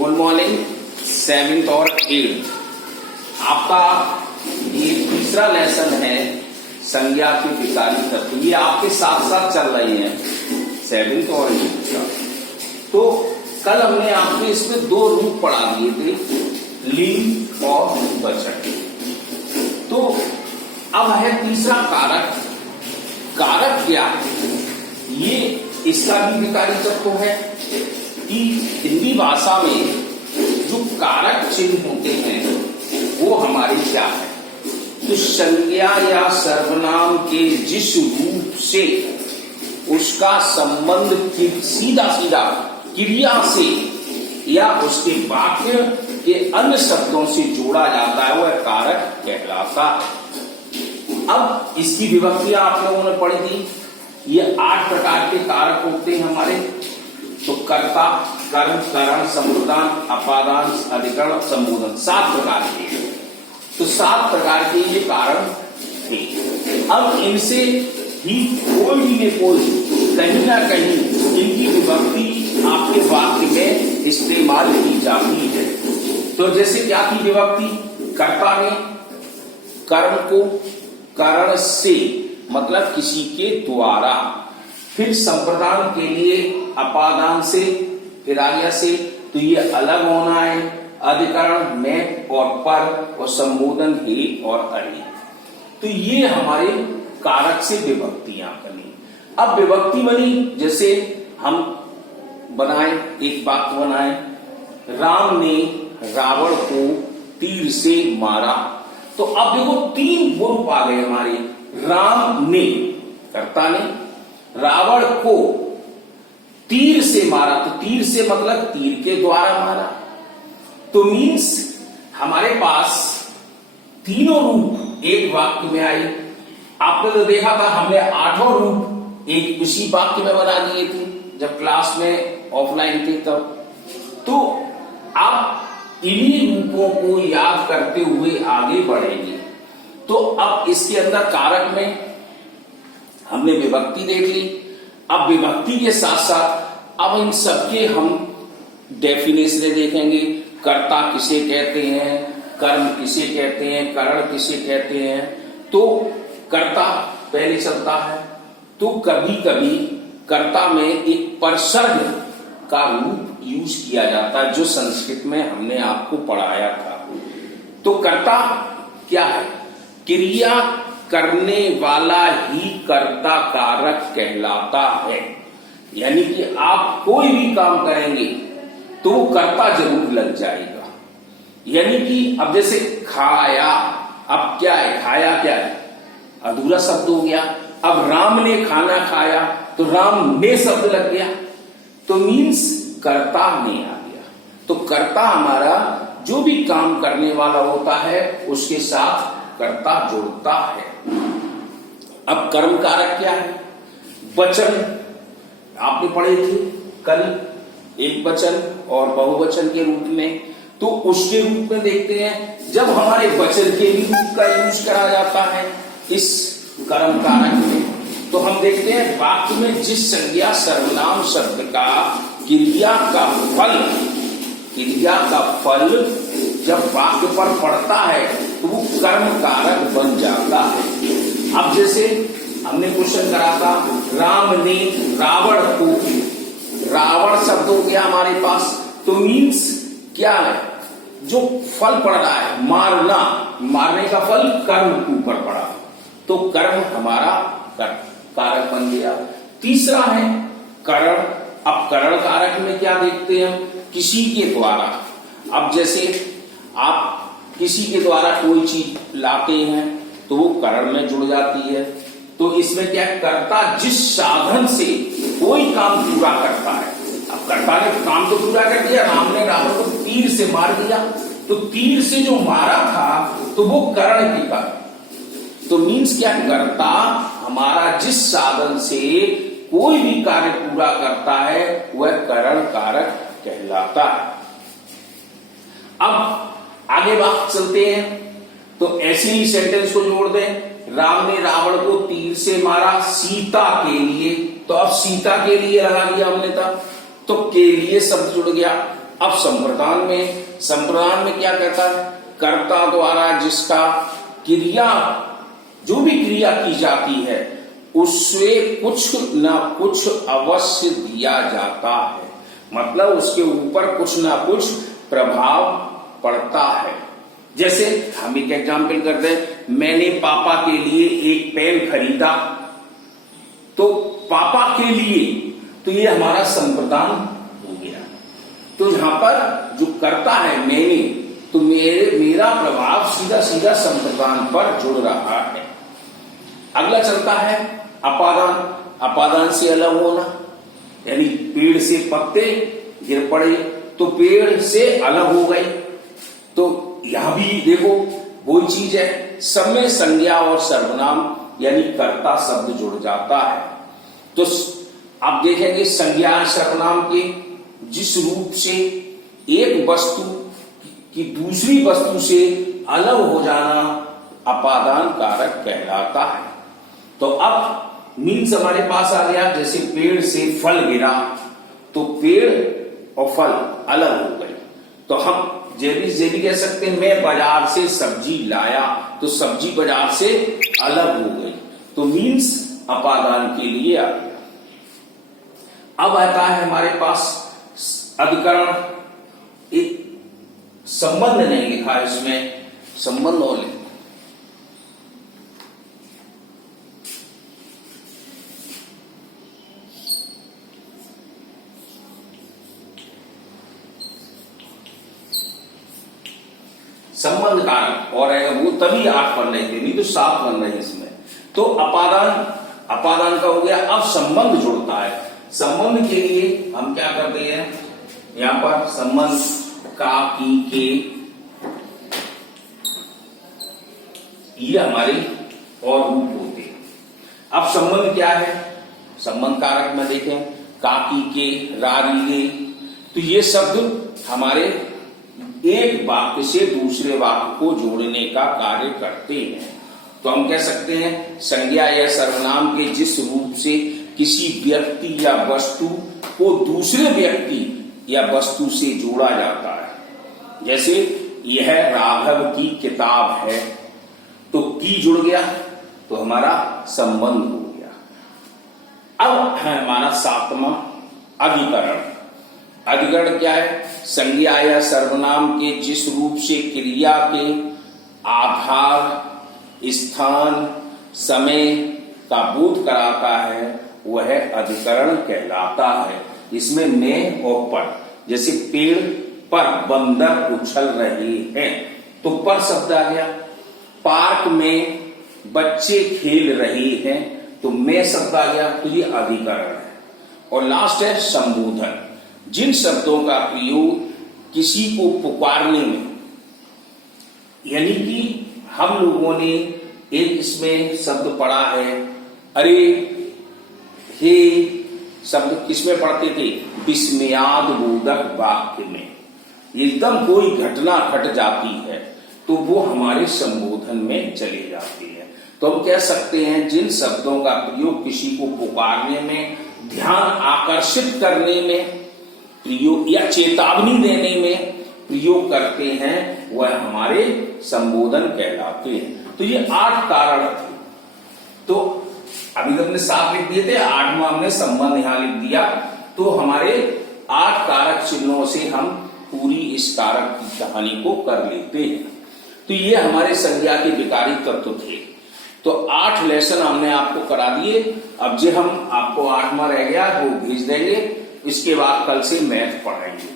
Good morning 7th और 8th। आपका ये तीसरा लेसन है संज्ञा के विकारी तत्व। ये आपके साथ साथ चल रहे हैं 7th और 8th का। तो कल हमने आपको इसमें दो रूप पढ़ा दिए थे, लिंग और वचन। तो अब है तीसरा कारक। कारक क्या है? ये इसका भी विकारी तत्व है कि हिंदी भाषा में जो कारक चिन्ह होते हैं वो हमारे क्या है? तो संज्ञा या सर्वनाम के जिस रूप से उसका संबंध सीधा सीधा क्रिया से या उसके वाक्य के अन्य शब्दों से जोड़ा जाता है वह कारक कहलाता है। अब इसकी विभक्तियां आप लोगों ने पढ़ी थी। ये 8 प्रकार के कारक होते हैं हमारे। तो कर्ता, कर्म, करण, संबोधन, अपादान, अधिकरण, संबोधन, 7 प्रकार के। तो 7 प्रकार के ये कारण थे। अब इनसे ही कोई न कोई कहीं ना कहीं इनकी विभक्ति आपके वाक्य में इस्तेमाल की जाती है। तो जैसे क्या थी विभक्ति? कर्ता ने कर्म को कारण से मतलब किसी के द्वारा, फिर संप्रदान के लिए अपादान से, फिर आज्ञा से, तो ये अलग होना है। अधिकरण में और पर, और संबोधन हे और अरे। तो ये हमारे कारक से विभक्तियां बनी। अब विभक्ति बनी, जैसे हम बनाए एक वाक्य बनाए, राम ने रावण को तीर से मारा। तो अब देखो 3 रूप आ गए हमारे। राम ने, कर्ता ने, रावण को तीर से मारा। तो तीर से मतलब तीर के द्वारा मारा। तो मीन्स हमारे पास तीनों रूप एक वाक्य में आए। आपने तो देखा था हमने 8 रूप एक उसी वाक्य में बना दिए थे जब क्लास में ऑफलाइन थे तब। तो आप इन्हीं रूपों को याद करते हुए आगे बढ़ेंगे। तो अब इसके अंदर कारक में हमने विभक्ति देख ली। अब विभक्ति के साथ साथ अब इन सबके हम डेफिनेशन देखेंगे। कर्ता किसे कहते हैं, कर्म किसे कहते हैं, करण किसे कहते हैं। तो कर्ता पहले चलता है। तो कभी कभी कर्ता में एक परसर्ग का रूप यूज किया जाता है जो संस्कृत में हमने आपको पढ़ाया था। तो कर्ता क्या है? क्रिया करने वाला ही कर्ता कारक कहलाता है। यानी कि आप कोई भी काम करेंगे तो वो कर्ता जरूर लग जाएगा। यानी कि अब जैसे खाया, अब क्या है? खाया क्या है? अधूरा शब्द हो गया। अब राम ने खाना खाया तो राम ने शब्द लग गया। तो मीन्स कर्ता ने आ गया। तो कर्ता हमारा जो भी काम करने वाला होता है उसके साथ कर्ता जुड़ता है। अब कर्म कारक क्या है? वचन आपने पढ़े थे कल, एक वचन और बहुवचन के रूप में। तो उसके रूप में देखते हैं जब हमारे वचन के भी रूप का यूज करा जाता है इस कर्म कारक में। तो हम देखते हैं वाक्य में जिस संज्ञा सर्वनाम शब्द का क्रिया का फल जब वाक्य पर पड़ता है तो वो कर्म कारक बन जाता है। अब जैसे हमने क्वेश्चन करा था, राम ने रावण को, रावण शब्द हो गया हमारे पास। तो मीन्स क्या है? जो फल पड़ रहा है मारना, मारने का फल कर्म के ऊपर पड़ा, तो कर्म हमारा कारक बन गया। तीसरा है करण। अब करण कारक में क्या देखते हैं? किसी के द्वारा। अब जैसे आप किसी के द्वारा कोई चीज लाते हैं तो वो करण में जुड़ जाती है। तो इसमें क्या? कर्ता जिस साधन से कोई काम पूरा करता है। अब कर्ता ने काम तो पूरा कर दिया, राम ने रावण को तीर से मार दिया। तो तीर से जो मारा था तो वो करण की कर। तो मीन्स क्या? कर्ता हमारा जिस साधन से कोई भी कार्य पूरा करता है वह करण कारक कहलाता है। अब आगे बात चलते हैं। तो ऐसे ही सेंटेंस को जोड़ दें। राम ने रावण को तीर से मारा सीता के लिए। तो अब सीता के लिए लगा दिया हमने था, तो के लिए शब्द जुड़ गया। अब संप्रदान में क्या कहता है? कर्ता द्वारा जिसका क्रिया, जो भी क्रिया की जाती है उससे कुछ ना कुछ अवश्य दिया जाता है, मतलब उसके ऊपर कुछ ना कुछ प्रभाव पड़ता है। जैसे हम एक एग्जाम्पल करते हैं, मैंने पापा के लिए एक पेन खरीदा, तो पापा के लिए, तो ये हमारा संप्रदान हो गया। तो यहां पर जो करता है मैंने, तो मेरा प्रभाव सीधा सीधा संप्रदान पर जुड़ रहा है। अगला चलता है अपादान से अलग होना, यानी पेड़ से पत्ते गिर पड़े तो पेड़ से अलग हो गए। तो यहां भी देखो वही चीज है, सब में संज्ञा और सर्वनाम यानी कर्ता शब्द जुड़ जाता है। तो आप देखेंगे संज्ञा सर्वनाम के जिस रूप से एक वस्तु की दूसरी वस्तु से अलग हो जाना अपादान कारक कहलाता है। तो अब मीन्स हमारे पास आ गया, जैसे पेड़ से फल गिरा तो पेड़ और फल अलग हो गए। तो हम ये भी कह सकते हैं, मैं बाजार से सब्जी लाया तो सब्जी बाजार से अलग हो गई, तो मीन्स अपादान के लिए आ गया। अब आता है हमारे पास अधिकरण, एक संबंध नहीं लिखा है इसमें, संबंध और लिखा, संबंध कारक और है वो, तभी 8 बन रहे थे, नहीं तो 7 बन रहे इसमें। तो अपादान का हो गया। अब संबंध जुड़ता है, संबंध के लिए हम क्या करते हैं, यहां पर संबंध का, की, के, ये हमारे और रूप होते हैं। अब संबंध क्या है, संबंध कारक में देखें का, की, के, रा, री, रे, तो ये शब्द हमारे एक वाक्य से दूसरे वाक्य को जोड़ने का कार्य करते हैं। तो हम कह सकते हैं संज्ञा या सर्वनाम के जिस रूप से किसी व्यक्ति या वस्तु को दूसरे व्यक्ति या वस्तु से जोड़ा जाता है। जैसे यह राघव की किताब है, तो की जुड़ गया तो हमारा संबंध हो गया। अब है हमारा 7वां अधिकरण। अधिकरण क्या है, संज्ञा या सर्वनाम के जिस रूप से क्रिया के आधार, स्थान, समय का बोध कराता है वह अधिकरण कहलाता है। इसमें में और पर, जैसे पेड़ पर बंदर उछल रहे हैं तो पर शब्द आ गया, पार्क में बच्चे खेल रहे हैं तो में शब्द आ गया, तो ये अधिकरण है। और लास्ट है संबोधन, जिन शब्दों का प्रयोग किसी को पुकारने में, यानी कि हम लोगों ने एक इसमें शब्द पढ़ा है, अरे हे शब्द किसमें पढ़ते थे, विस्मयाद बोधक वाक्य में। एकदम कोई घटना घट जाती है तो वो हमारे संबोधन में चले जाती है। तो हम कह सकते हैं जिन शब्दों का प्रयोग किसी को पुकारने में, ध्यान आकर्षित करने में प्रयोग या चेतावनी देने में प्रयोग करते हैं वह हमारे संबोधन कहलाते हैं। तो ये 8 कारण थे। तो अभी तो हमने 7 लिख दिए थे, 8वां हमने संबंध यहां लिख दिया। तो हमारे 8 कारक चिन्हों से हम पूरी इस कारक की कहानी को कर लेते हैं। तो ये हमारे संज्ञा के विकारी तत्व थे। तो 8 लेसन हमने आपको करा दिए। अब जो हम आपको 8वां रह गया वो भेज देंगे, इसके बाद कल से मैथ पढ़ाएंगे।